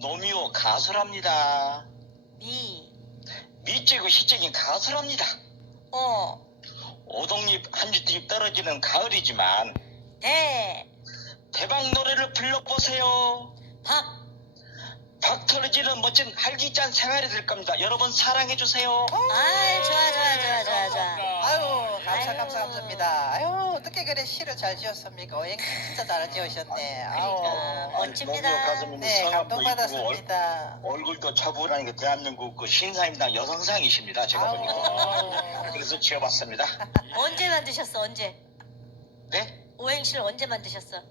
노미오 가수랍니다. 미, 미찌고 시적인 가수랍니다. 어, 오동잎 한 주씩 떨어지는 가을이지만 대, 대박 노래를 불러보세요. 박, 박 터지는 멋진 활기찬 생활이 될 겁니다. 여러분 사랑해 주세요. 아이, 좋아, 좋아, 좋아, 좋아, 좋아. 아유 감사 아유. 감사 감사합니다. 아유 어떻게 그래 시를 잘 지었습니까? 어행 진짜 잘 지으셨네. 아우 그러니까. 멋집니다. 노미오 가수님 네 성함도 얼- 감동받았습니다. 얼굴도 차분하니까 대한민국 그 신사임당 여성상이십니다. 제가 아우. 보니까. 그래서 지어봤습니다. 언제 만드셨어, 언제? 네? 오행시를 언제 만드셨어?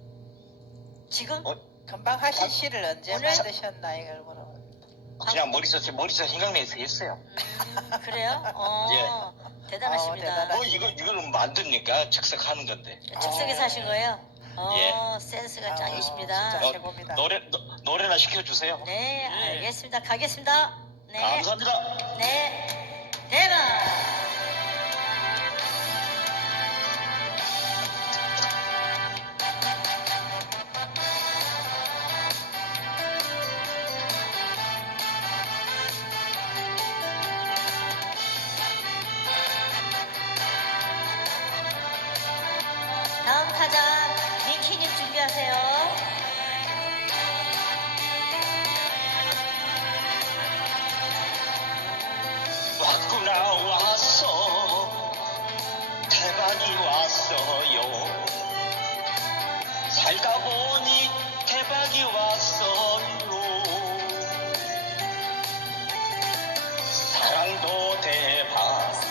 지금? 어? 금방 하신 시를 언제 오늘- 만드셨나 이걸 물어. 그냥 머릿속에 머릿속 생각내서 했어요. 음, 그래요? 어, 대단하십니다. 아우, 대단하시- 뭐 이거 이걸 만듭니까? 즉석하는 건데. 즉석에서 하신 거예요? 어, 예. 센스가 아우, 짱이십니다. 진짜 어, 최고입니다. 노래 노, 노래나 시켜주세요. 네, 알겠습니다. 가겠습니다. 네, 감사합니다. 네, 대박! 타자 미키님 준비하세요. 왔구나 왔어. 대박이 왔어요. 살다 보니 대박이 왔어요. 사랑도 대박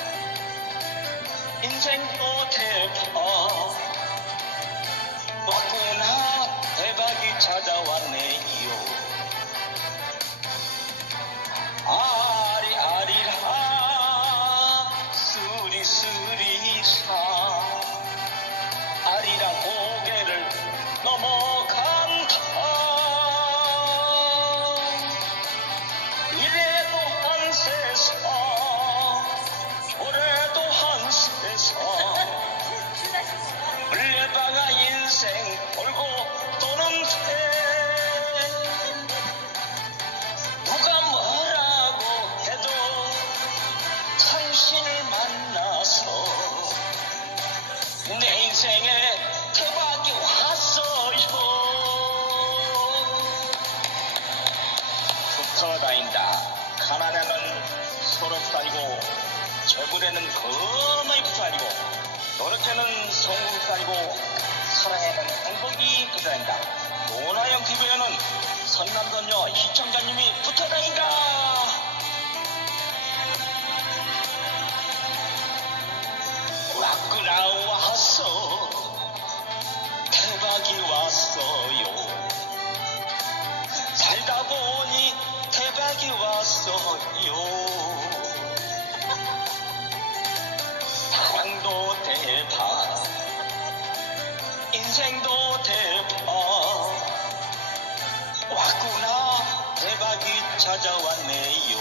인생도 대박 인생에 대박이 왔어요. 붙어 다닌다. 가난에는 서로 다니고 절불에는 거머이 붙어 다니고 노력에는 성공 다니고 사랑에는 행복이 붙어 다닌다. 노나영 TV에는 선남선녀 시청자님이 붙어 다닌다 사랑도 대박 인생도 대박 왔구나 대박이 찾아왔네요.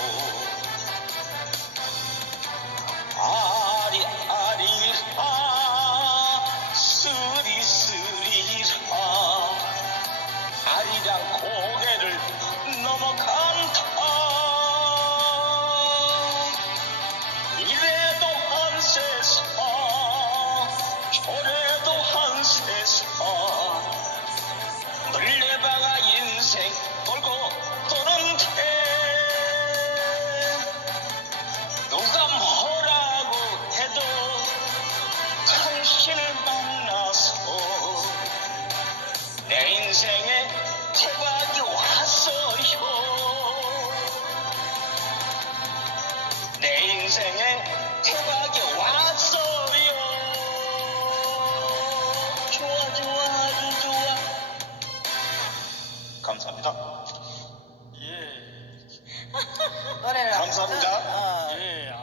아리아리하 아, 쓰리쓰리하 아. 아리랑